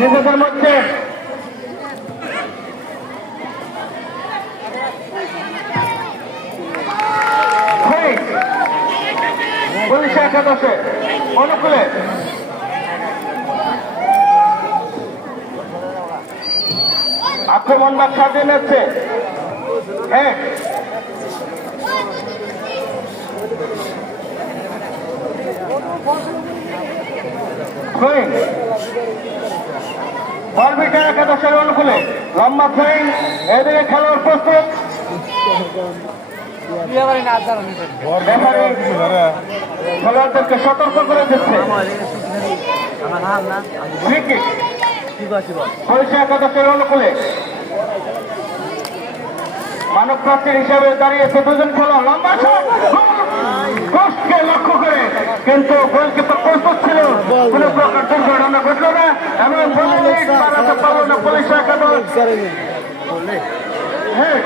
নিজেদের মধ্যে পুলিশ একাদশে অনুকূলে আক্রমণ বা সাজিয়ে নিচ্ছে। হ্যাঁ, বলবিটার একাদশের অনুকূলে লম্বা থ্রোয়িং, এদিকে খেলোয়াড় প্রস্তুত। খেলোয়াড়দেরকে সতর্ক করে দিচ্ছে। পুলিশ একাদশের অনুকূলে মানব প্রাচীর হিসাবে দাঁড়িয়েছে দুজন খেলোয়াড়। লম্বা পোস্টকে লক্ষ্য করে, কিন্তু গোলকিপার প্রস্তুত ছিল, কোন প্রকার দুর্ঘটনা ঘটল না এবং পারল না পুলিশ একাদশ। হ্যাঁ,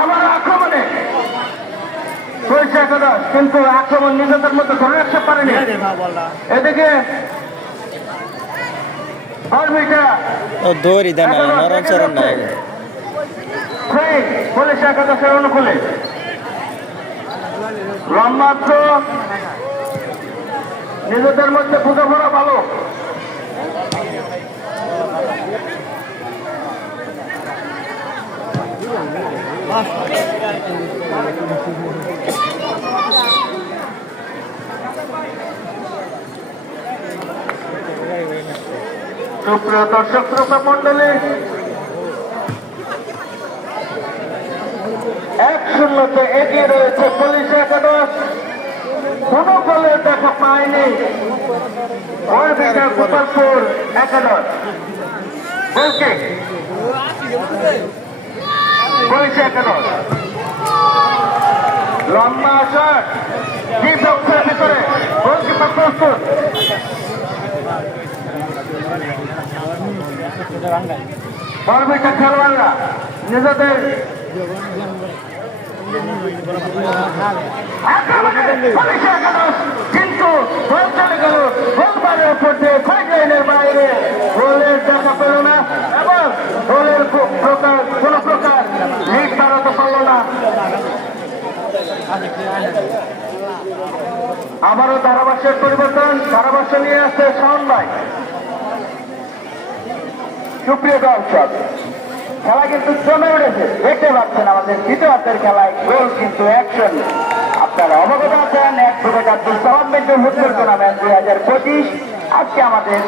আবার আক্রমণে পুলিশ একাদশ, কিন্তু আক্রমণ নিজেদের মধ্যে ধরে রাখতে পারেনি। এদিকে পুলিশ একাদশের অনুকূলে লম্বাত্র নিজেদের মধ্যে বোঝাপড়া ভালো। সুপ্রিয় দর্শক শ্রোতা মন্ডলী, 1-0 এগিয়ে রয়েছে পুলিশ একাদশ। কোন গোলের দেখা পায়নি গোপালপুর একাদশ। পুলিশ একাদশ লম্বা শট, ডিপ বক্সের ভিতরে গোলকিপার প্রস্তুত। বলবিটা খেলোয়াড়রা নিজেদের কিন্তু গোল চলে গেল, গোলবারের উপর দিয়ে ফাইট লাইনের বাইরে, গোলের দেখা পেল না এবং গোলের কোন প্রকার লিড বাড়াতে পারল না। আবারও ধারাভাষ্যের পরিবর্তন, ধারাভাষ্য নিয়ে আসছে শাওন ভাই। সুপ্রিয় দর্শক, খেলা কিন্তু জমে উঠেছে, দেখতে পাচ্ছেন আমাদের দ্বিতীয়ার্ধের খেলায় গোল কিন্তু 1-0। আপনারা অবগত আছেন advocate Abdul Salam মেন্টুর football tournament 2025 আজকে আমাদের